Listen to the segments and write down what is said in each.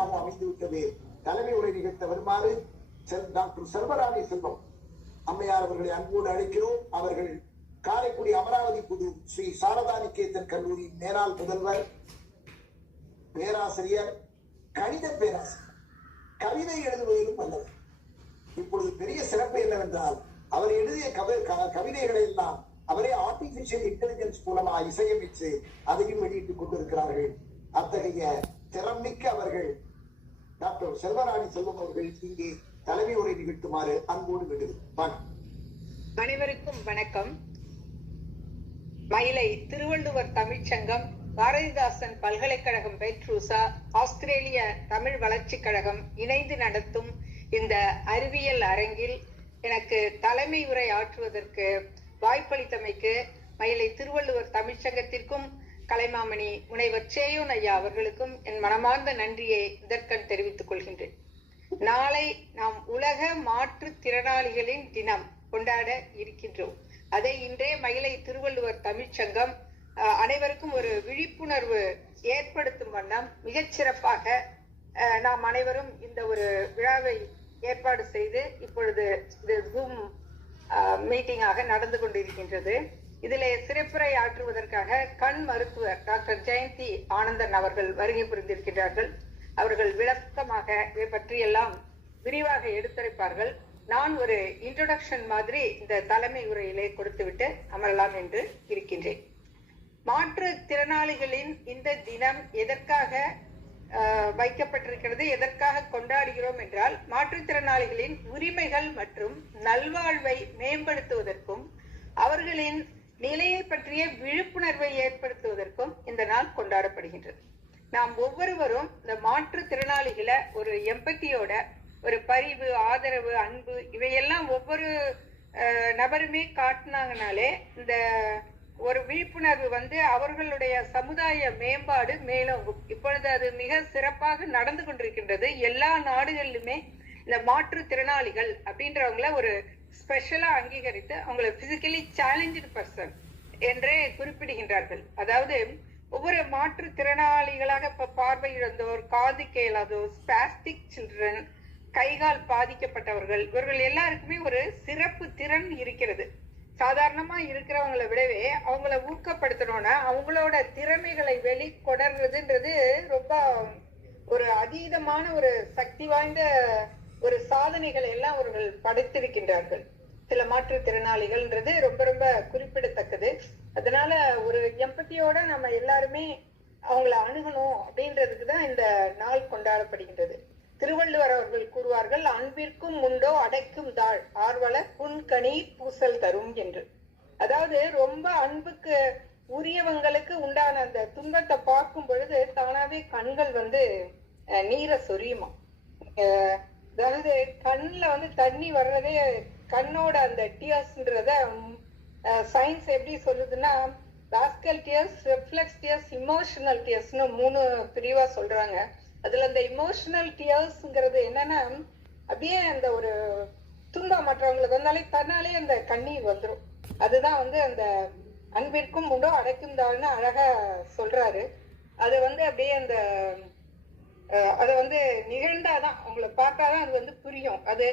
அமைந்துவிட்டது. தலைமை உரை நிகழ்த்த வருமாறு டாக்டர் செல்வராணி செல்வம் அம்மையார் அவர்களை அன்போடு அழைக்கிறோம். அவர்கள் காரைக்குடி அமராவதி புது ஸ்ரீ சாரதா நிகேதன் கல்லூரி மேலாள் முதல்வர், பேராசிரியர், கணித பேராசிரியர், கவிதை எழுதுவதிலும் வல்லவர். இப்பொழுது பெரிய சிறப்பு என்னவென்றால் அவர் எழுதிய கவிதைகளை எல்லாம் அவரே ஆர்டிபிஷியல் இன்டெலிஜென்ஸ் மூலமா இசையமைச்சு அதையும் வெளியிட்டுக் கொண்டிருக்கிறார்கள். அத்தகைய திறமிக்க அவர்கள் டாக்டர் செல்வராணி செல்வம் அவர்கள் இங்கே தலைமை உரை நிகழ்த்துமாறு அன்போடு விடுகிறேன். அனைவருக்கும் வணக்கம். மயிலை திருவள்ளுவர் தமிழ்ச்சங்கம், பாரதிதாசன் பல்கலைக்கழகம் பெட்ரூசா, ஆஸ்திரேலிய தமிழ் வளர்ச்சி கழகம் இணைந்து நடத்தும் இந்த அறிவியல் அரங்கில் எனக்கு தலைமை உரை ஆற்றுவதற்கு வாய்ப்பளித்தமைக்கு மயிலை திருவள்ளுவர் தமிழ்ச்சங்கத்திற்கும் கலைமாமணி முனைவர் சேயோன் ஐயா அவர்களுக்கும் என் மனமார்ந்த நன்றியை இதற்கண் தெரிவித்துக் கொள்கின்றேன். நாளை நாம் உலக மாற்றுத்திறனாளிகளின் தினம் கொண்டாட இருக்கின்றோம். அதை இன்றே மயிலை திருவள்ளுவர் தமிழ்ச்சங்கம் அனைவருக்கும் ஒரு விழிப்புணர்வு ஏற்படுத்தும் வண்ணம் மிகச் சிறப்பாக நாம் அனைவரும் இந்த ஒரு விழாவை ஏற்பாடு செய்து இப்பொழுது இது ஜூம் மீட்டிங்காக நடந்து கொண்டிருக்கின்றது. இதிலே சிறப்புரை ஆற்றுவதற்காக கண் மருத்துவர் டாக்டர் ஜெயந்தி ஆனந்தன் அவர்கள் வருகை புரிந்திருக்கின்றார்கள். அவர்கள் விளக்கமாக இதை பற்றியெல்லாம் விரிவாக எடுத்துரைப்பார்கள். நான் ஒரு இன்ட்ரோடக்ஷன் மாதிரி இந்த தலைமை உரையிலே கொடுத்துவிட்டு அமரலாம் என்று இருக்கின்றேன். மாற்றுத்திறனாளிகளின் இந்த தினம் எதற்காக வைக்கப்பட்டிருக்கிறது, எதற்காக கொண்டாடுகிறோம் என்றால், மாற்றுத்திறனாளிகளின் உரிமைகள் மற்றும் நல்வாழ்வை மேம்படுத்துவதற்கும் அவர்களின் நிலையை பற்றிய விழிப்புணர்வை ஏற்படுத்துவதற்கும் இந்த நாள் கொண்டாடப்படுகின்றது. நாம் ஒவ்வொருவரும் இந்த மாற்றுத்திறனாளிகளை ஒரு எம்பத்தியோட, ஒரு பரிவு, ஆதரவு, அன்பு இவையெல்லாம் ஒவ்வொரு நபருமே காட்டினாங்கனாலே இந்த ஒரு விழிப்புணர்வு அவர்களுடைய சமுதாய மேம்பாடு மேலோங்கும். இப்பொழுது அது மிக சிறப்பாக நடந்து கொண்டிருக்கின்றது. எல்லா நாடுகளிலுமே இந்த மாற்றுத்திறனாளிகள் அப்படின்றவங்கள ஒரு ஸ்பெஷலா அங்கீகரித்து அவங்களை பிசிக்கலி சேலஞ்சு பர்சன் என்றே குறிப்பிடுகின்றார்கள். அதாவது ஒவ்வொரு மாற்றுத்திறனாளிகளாக இப்ப பார்வை இழந்தோர், காது கேளாதோர், ஸ்பாஸ்டிக் சில்ட்ரன், கைகால் பாதிக்கப்பட்டவர்கள், இவர்கள் எல்லாருக்குமே ஒரு சிறப்பு திறன் இருக்கிறது. சாதாரணமா இருக்கிறவங்களை விடவே அவங்கள ஊக்கப்படுத்தணும்னா அவங்களோட திறமைகளை வெளிக்கொணர்றதுன்றது ரொம்ப ஒரு அதீதமான ஒரு சக்தி வாய்ந்த ஒரு சாதனைகளை எல்லாம் அவர்கள் படைத்திருக்கின்றார்கள். சில மாற்றுத்திறனாளிகள்ன்றது ரொம்ப ரொம்ப குறிப்பிடத்தக்கது. அதனால ஒரு எம்பத்தியோட நம்ம எல்லாருமே அவங்கள அணுகணும் அப்படின்றதுக்குதான் இந்த நாள் கொண்டாடப்படுகின்றது. திருவள்ளுவர் அவர்கள் கூறுவார்கள், அன்பிற்கும் உண்டோ அடைக்கும் தாழ் ஆர்வலர் புன்கனி பூசல் தரும் என்று. அதாவது ரொம்ப அன்புக்கு உரியவங்களுக்கு உண்டான அந்த துன்பத்தை பார்க்கும் பொழுது தானாவே கண்கள் நீரை சொரியுமா. அதாவது கண்ணுல தண்ணி வர்றதே கண்ணோட அந்த டியர்ஸ்ன்றத சயின்ஸ் எப்படி சொல்லுதுன்னா, basal tears, reflex tears, emotional டியர்ஸ்னு 3 பிரிவா சொல்றாங்க. அதுல அந்த இமோஷனல் டியர்ஸ்ங்கிறது என்னன்னா, அப்படியே அந்த ஒரு துன்பம் மற்றவங்களுக்கு வந்தாலே தன்னாலே அந்த கண்ணீர் வந்துடும். அதுதான் அந்த அன்பிற்கும் உண்டோ அடைக்கும் தாழ்னு அழகா சொல்றாரு. அது அப்படியே அந்த அதை நிகழ்ந்தாதான் அவங்களை பார்த்தாதான் அது புரியும். அது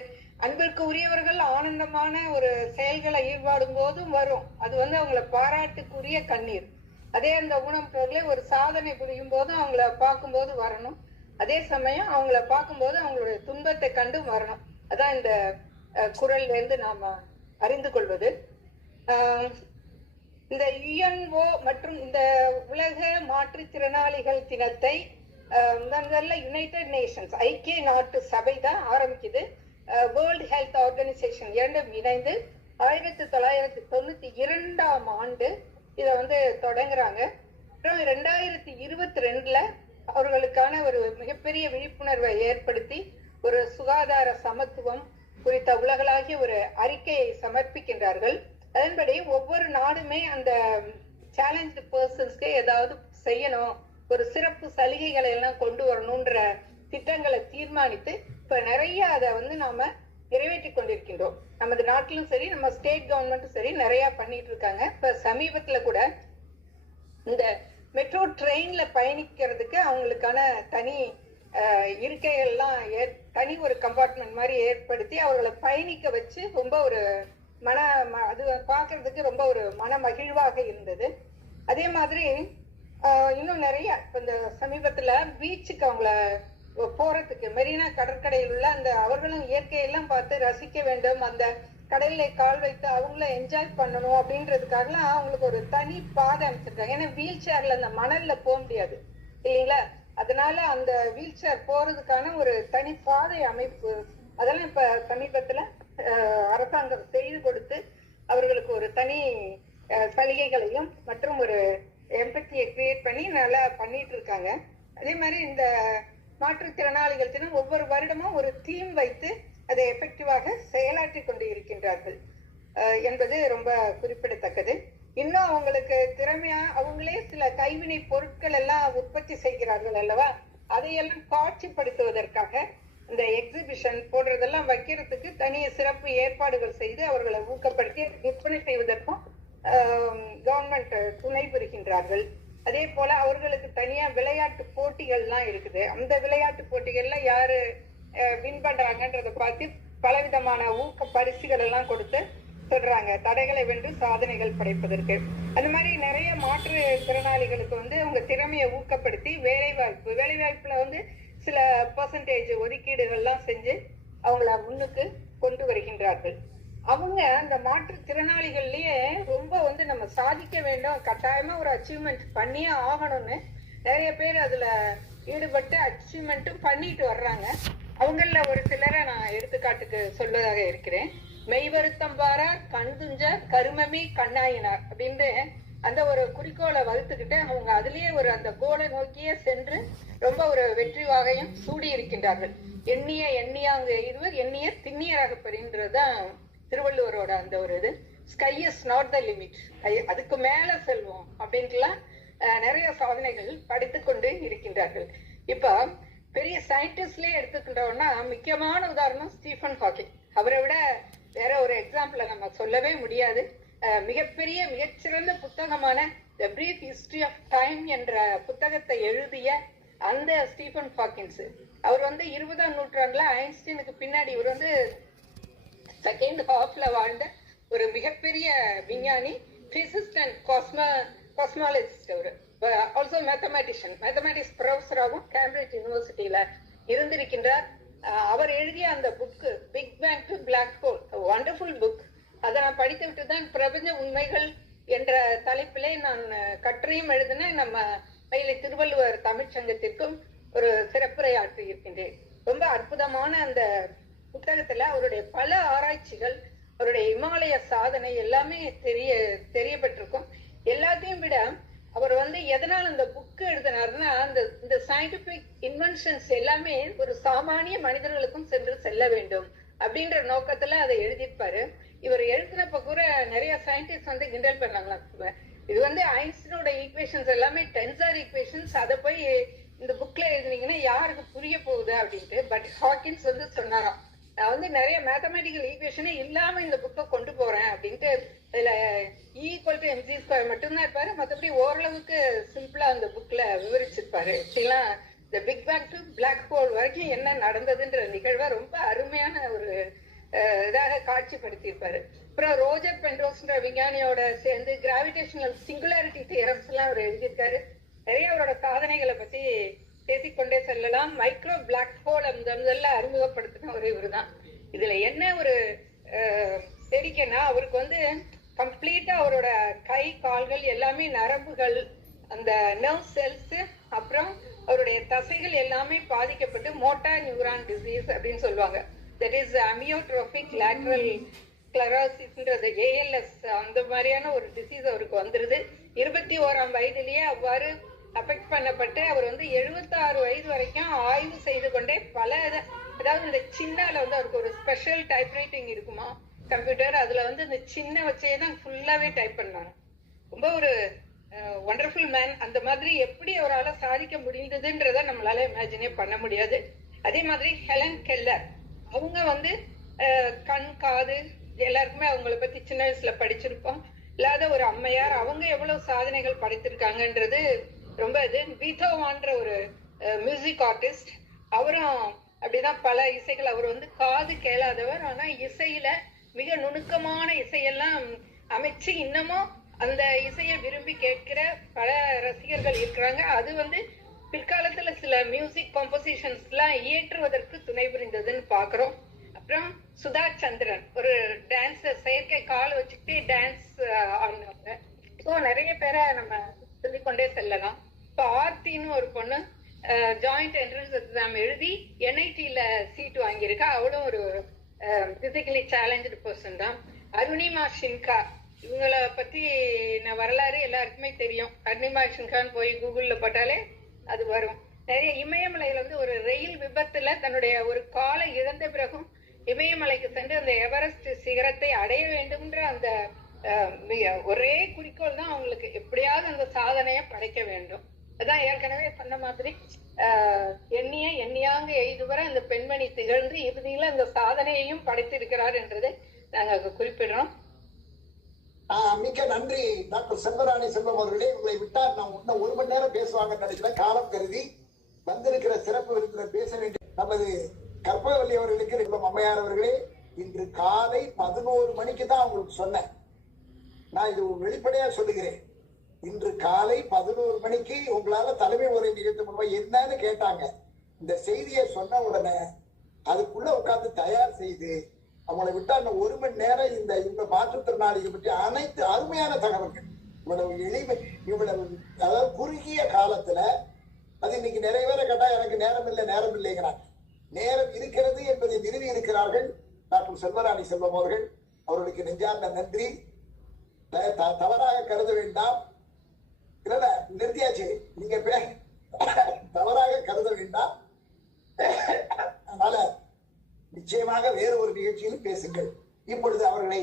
அன்பிற்கு உரியவர்கள் ஆனந்தமான ஒரு செயல்களை ஈடுபாடும் போதும் வரும். அது அவங்களை பாராட்டுக்குரிய கண்ணீர். அதே அந்த ஊனமுற்றவர்களே ஒரு சாதனை புரியும் போதும் அவங்கள பார்க்கும்போது வரணும். அதே சமயம் அவங்கள பார்க்கும்போது அவங்களுடைய துன்பத்தை கண்டு வரணும். அதான் இந்த குரல்ல இருந்து நாம அறிந்து கொள்வது. இந்த யுஎன்ஓ மற்றும் இந்த உலக மாற்றுத்திறனாளிகள் தினத்தை முதல்ல யுனைடெட் நேஷன்ஸ், ஐக்கிய நாட்டு சபை தான் ஆரம்பிக்குது. வேர்ல்டு ஹெல்த் ஆர்கனைசேஷன் இரண்டும் இணைந்து 1992ஆம் ஆண்டு இதை தொடங்குறாங்க. அப்புறம் 2022ல அவர்களுக்கான ஒரு மிகப்பெரிய விழிப்புணர்வை ஏற்படுத்தி ஒரு சுகாதார சமத்துவம் குறித்த உலகளாகிய ஒரு அறிக்கையை சமர்ப்பிக்கின்றார்கள். அதன்படி ஒவ்வொரு நாடுமே அந்த சேலஞ்சு பர்சன்ஸ்க்கு ஏதாவது செய்யணும், ஒரு சிறப்பு சலுகைகளை எல்லாம் கொண்டு வரணும்ன்ற திட்டங்களை தீர்மானித்து இப்ப நிறைய அதை நாம நிறைவேற்றி கொண்டிருக்கின்றோம். நமது நாட்டிலும் சரி, நம்ம ஸ்டேட் கவர்மெண்ட்டும் சரி நிறைய பண்ணிட்டு இருக்காங்க. இப்ப சமீபத்துல கூட இந்த மெட்ரோ ட்ரெயின்ல பயணிக்கிறதுக்கு அவங்களுக்கான தனி இருக்கைகள்லாம் தனி ஒரு கம்பார்ட்மெண்ட் மாதிரி ஏற்படுத்தி அவர்களை பயணிக்க வச்சு ரொம்ப ஒரு அது பார்க்கறதுக்கு ரொம்ப ஒரு மன மகிழ்வாக இருந்தது. அதே மாதிரி இன்னும் நிறைய இந்த சமீபத்துல பீச்சுக்கு அவங்கள போறதுக்கு மெரினா கடற்கரையில் உள்ள அந்த அவர்களும் இயற்கையெல்லாம் பார்த்து ரசிக்க வேண்டும், அந்த கடல்ல கால் வைத்து அவங்கள என்ஜாய் பண்ணணும் அப்படின்றதுக்காகலாம் அவங்களுக்கு ஒரு தனி பாதை அமைச்சிருக்காங்க. ஏன்னா வீல் சேர்ல அந்த மணல்ல போக முடியாது இல்லைங்களா, அதனால அந்த வீல் சேர் போறதுக்கான ஒரு தனி பாதை அமைப்பு அதெல்லாம் இப்ப சமீபத்துல அரசாங்கம் செய்து கொடுத்து அவர்களுக்கு ஒரு தனி சலுகைகளையும் மற்றும் ஒரு எம்பத்தியை கிரியேட் பண்ணி நல்லா பண்ணிட்டு இருக்காங்க. அதே மாதிரி இந்த மாற்றுத்திறனாளிகள் தினம் ஒவ்வொரு வருடமும் ஒரு தீம் வைத்து அதை எஃபெக்டிவாக செயலாற்றி கொண்டு இருக்கின்றார்கள் என்பது ரொம்ப குறிப்பிடத்தக்கது. இன்னும் அவங்களுக்கு திறமையா அவங்களே சில கைவினை பொருட்கள் எல்லாம் உற்பத்தி செய்கிறார்கள் அல்லவா, அதையெல்லாம் காட்சிப்படுத்துவதற்காக இந்த எக்ஸிபிஷன் போடுறதெல்லாம் வைக்கிறதுக்கு தனிய சிறப்பு ஏற்பாடுகள் செய்து அவர்களை ஊக்கப்படுத்தி விற்பனை செய்வதற்கும் கவர்மெண்ட் துணை புரிகின்றார்கள். அதே போல அவர்களுக்கு தனியா விளையாட்டு போட்டிகள்லாம் இருக்குது. அந்த விளையாட்டு போட்டிகள்ல யாரு வின் பண்றாங்கன்றத பார்த்து பலவிதமான ஊக்க பரிசுகள் எல்லாம் கொடுத்து சொல்றாங்க, தடைகளை வென்று சாதனைகள் படைப்பதற்கு. அந்த மாதிரி நிறைய மாற்றுத்திறனாளிகளுக்கு அவங்க திறமையை ஊக்கப்படுத்தி வேலைவாய்ப்புல சில பெர்சன்டேஜ் ஒதுக்கீடுகள்லாம் செஞ்சு அவங்கள முன்னுக்கு கொண்டு வருகின்றார்கள். அவங்க அந்த மாற்றுத்திறனாளிகள்லயே ரொம்ப நம்ம சாதிக்க வேண்டும், கட்டாயமா ஒரு அச்சீவ்மெண்ட் பண்ணியே ஆகணும்னு நிறைய பேர் அதுல ஈடுபட்டு அச்சீவ்மெண்ட்டும் பண்ணிட்டு வர்றாங்க. அவங்கள ஒரு சிலரை நான் எடுத்துக்காட்டுக்கு சொல்வதாக இருக்கிறேன். மெய்வருத்தம் பாரார் கண்துஞ்ச கருமமி கண்ணாயினார் அப்படின்னு அந்த ஒரு குறிக்கோளை வகுத்துக்கிட்டு அவங்க அதுலயே ஒரு அந்த கோலை நோக்கியே சென்று ரொம்ப ஒரு வெற்றி வாகையும் சூடி இருக்கின்றார்கள். எண்ணியாங்க இருவர் எண்ணிய திண்ணியராக பெறுகின்றதுதான் திருவள்ளுவரோட அந்த ஒரு இது. Sky is not the limit, அதுக்கு மேல செல்வோம் அப்படின்ட்டுலாம் நிறைய சாதனைகள் படித்து கொண்டு இருக்கின்றார்கள். இப்ப பெரிய சயின்டிஸ்ட்லயே எடுத்துக்கிட்டோம்னா முக்கியமான உதாரணம் ஸ்டீஃபன் ஹாக்கிங். அவரை விட வேற ஒரு எக்ஸாம்பிள நம்ம சொல்லவே முடியாது. மிகச்சிறந்த புத்தகமான தி பிரீஃப் ஹிஸ்டரி ஆஃப் டைம் என்ற புத்தகத்தை எழுதிய அந்த ஸ்டீஃபன் ஹாக்கின்ஸ் அவர் 20ஆம் நூற்றாண்டுல ஐன்ஸ்டீனுக்கு பின்னாடி இவர் செகண்ட் ஹாஃப்ல வாழ்ந்த ஒரு மிகப்பெரிய விஞ்ஞானி, பிசிஸ்ட் அண்ட் காஸ்மாலஜிஸ்ட். அவரு ஆல்சோ மேத்தமேட்டிக்ஸ் ப்ரொஃபஸராகவும் கேம்பிரிட்ஜ் யூனிவர்சிட்டியில இருந்திருக்கின்றார். அவர் எழுதிய அந்த book big bang to black hole, wonderful book. அதை நான் படித்து விட்டு தான் பிரபஞ்ச உண்மைகள் என்ற தலைப்பிலே நான் கட்டுரையும் எழுதினேன். நம்ம மயிலை திருவள்ளுவர் தமிழ்ச்சங்கத்திற்கும் ஒரு சிறப்புரையாற்றி இருக்கின்றேன். ரொம்ப அற்புதமான அந்த புத்தகத்துல அவருடைய பல ஆராய்ச்சிகள், அவருடைய இமாலய சாதனை எல்லாமே தெரியப்பட்டிருக்கும். எல்லாத்தையும் விட அவர் எதனால் அந்த புக்கு எழுதினார்னா இந்த சயின்டிபிக் இன்வென்ஷன்ஸ் எல்லாமே ஒரு சாமானிய மனிதர்களுக்கும் சென்று செல்ல வேண்டும் அப்படின்ற நோக்கத்துல அதை எழுதியிருப்பாரு. இவர் எழுதினப்ப கூட நிறைய சயின்டிஸ்ட் கிண்டல் பண்ணாங்களா, இது ஐன்ஸ்டீனோட ஈக்குவேஷன்ஸ் எல்லாமே டென்சர் ஈக்குவேஷன்ஸ், அதை போய் இந்த புக்ல எழுதினீங்கன்னா யாருக்கு புரிய போகுது அப்படின்ட்டு. பட் ஹாக்கின்ஸ் சொன்னாராம், நான் நிறைய மேத்தமேட்டிக்கல் ஈக்குவேஷனே இல்லாம இந்த புக்கை கொண்டு போறேன் அப்படின்ட்டு. இதுல E=mc² மட்டும்தான் இருப்பாரு, மற்றபடி ஓரளவுக்கு சிம்பிளா அந்த புக்ல விவரிச்சிருப்பாரு. இப்படிலாம் இந்த big bang to black hole வரைக்கும் என்ன நடந்ததுன்ற நிகழ்வை ரொம்ப அருமையான ஒரு இதாக காட்சிப்படுத்தியிருப்பாரு. அப்புறம் ரோஜர் பென்ரோஸ்ன்ற விஞ்ஞானியோட சேர்ந்து கிராவிடேஷனல் சிங்குலாரிட்டி தியரம்ஸ் எல்லாம் அவர் எழுதியிருக்காரு. நிறைய அவரோட சாதனைகளை பத்தி பேசிக்கொண்டே செல்லலாம். மைக்ரோ பிளாக் ஹோல் முதல்ல அறிமுகப்படுத்தின ஒரு இவர் தான். இதுல என்ன ஒரு தெரிக்கன்னா, அவருக்கு கம்ப்ளீட்டா அவரோட கை கால்கள் எல்லாமே நரம்புகள், அந்த நர்வ் செல்ஸ், அப்புறம் அவருடைய தசைகள் எல்லாமே பாதிக்கப்பட்டு மோட்டார் நியூரான் டிசீஸ் அப்படின்னு சொல்லுவாங்க. தட் இஸ் அமியோட்ரோபிக் லேட்டரல் ஸ்க்லரோசிஸ்ன்றது ALS, அந்த மாதிரியான ஒரு டிசீஸ் அவருக்கு வந்துருது. 21ஆம் வயதிலேயே அவ்வாறு அஃபெக்ட் பண்ணப்பட்டு அவர் 76 வயது வரைக்கும் ஆய்வு செய்து கொண்டே அதாவது இந்த சின்னால அவருக்கு ஒரு ஸ்பெஷல் டைப்ரைட்டிங் இருக்குமா கம்ப்யூட்டர், அதுல இந்த சின்ன வச்சே தான் ஃபுல்லாவே டைப் பண்ணாங்க. ரொம்ப ஒரு ஒண்டர்ஃபுல் மேன். அந்த மாதிரி எப்படி அவரால் சாதிக்க முடிந்ததுன்றத நம்மளால இமேஜினே பண்ண முடியாது. அதே மாதிரி ஹெலன் கெல்லர், அவங்க கண் காது எல்லாருக்குமே அவங்கள பத்தி சின்ன வயசுல படிச்சிருப்போம். இல்லாத ஒரு அம்மையார், அவங்க எவ்வளவு சாதனைகள் படைத்திருக்காங்கன்றது ரொம்ப இது. பீத்தோவான்ற ஒரு மியூசிக் ஆர்டிஸ்ட், அவரும் அப்படிதான் பல இசைகள். அவர் வந்து காது கேளாதவர், ஆனா இசையில மிக நுணுக்கமான இசையெல்லாம் அமைச்சு இன்னமும் அந்த இசையை விரும்பி கேட்கிற பல ரசிகர்கள் இருக்கிறாங்க. அது வந்து பிற்காலத்துல சில மியூசிக் காம்போசிஷன்ஸ் எல்லாம் இயற்றுவதற்கு துணை புரிந்ததுன்னு பாக்குறோம். அப்புறம் சுதா சந்திரன் ஒரு டான்ஸர், செயற்கை கால் வச்சுக்கிட்டே டான்ஸ் ஆடினாங்க. ஸோ நிறைய பேரை நம்ம சொல்லிக்கொண்டே செல்லலாம். இப்போ ஆர்த்தின்னு ஒரு பொண்ணு ஜாயிண்ட் என்ட்ரன்ஸ் எக்ஸாம் எழுதி என்ஐடியில சீட் வாங்கியிருக்கா. அவளும் ஒரு பிசிக்கலி சேலஞ்சு பர்சன் தான். அருணிமா ஷின்கா, இவங்கள பத்தி நான் வரலாறு எல்லாருக்குமே தெரியும். அருணிமா ஷின்கான்னு போய் கூகுள்ல போட்டாலே அது வரும். நிறைய இமயமலையில வந்து ஒரு ரயில் விபத்துல தன்னுடைய ஒரு காலை இழந்த பிறகும் இமயமலைக்கு சென்று அந்த எவரெஸ்ட் சிகரத்தை அடைய வேண்டும்ன்ற அந்த ஒரே குறிக்கோள் தான் அவங்களுக்கு, எப்படியாவது அந்த சாதனையை படைக்க வேண்டும். அதான் ஏற்கனவே சொன்ன மாதிரி எண்ணியாங்க எய்துவர அந்த பெண்மணி திகழ்ந்து இறுதியில அந்த சாதனையையும் படைத்திருக்கிறார் என்றதை நாங்க குறிப்பிடுறோம். மிக்க நன்றி டாக்டர் செல்வராணி செல்வம் அவர்களே. உங்களை விட்டால் நான் இன்னும் 1 மணி நேரம் பேசுவாங்க நினைக்கிறேன். காலம் கருதி வந்திருக்கிற சிறப்பு விருந்தினர் பேச வேண்டிய நமது கற்பகவல்லி அவர்களுக்கு அம்மையார் அவர்களே, இன்று காலை 11 மணிக்கு தான் உங்களுக்கு சொன்னேன். நான் இது வெளிப்படையா சொல்லுகிறேன். இன்று காலை 11 மணிக்கு உங்களால தலைமை உரை நிகழ்த்த முடியுமா என்னன்னு கேட்டாங்க. இந்த செய்தியை சொன்ன உடனே அதுக்குள்ள உட்கார்ந்து தயார் செய்து அவங்களை விட்டா இன்னும் 1 மணி நேரம் இந்த மாற்றுத்திறனாளிகள் பற்றி அனைத்து அருமையான தகவல்கள் இவ்வளவு எளிமை, இவ்வளவு அதாவது குறுகிய காலத்துல அது இன்னைக்கு நிறைவேற கேட்டா எனக்கு நேரம் இல்லைங்கிறாங்க. நேரம் இருக்கிறது என்பதை நிறுவி இருக்கிறார்கள் டாக்டர் செல்வராணி செல்வம் அவர்கள். அவர்களுக்கு நெஞ்சார்ந்த நன்றி. தவறாக கருத வேண்டாம். இல்ல நிறுத்தியாச்சு, நீங்க தவறாக கருத வேண்டாம். அதனால நிச்சயமாக வேறு ஒரு நிகழ்ச்சியில் பேசுங்கள். இப்பொழுது அவர்களை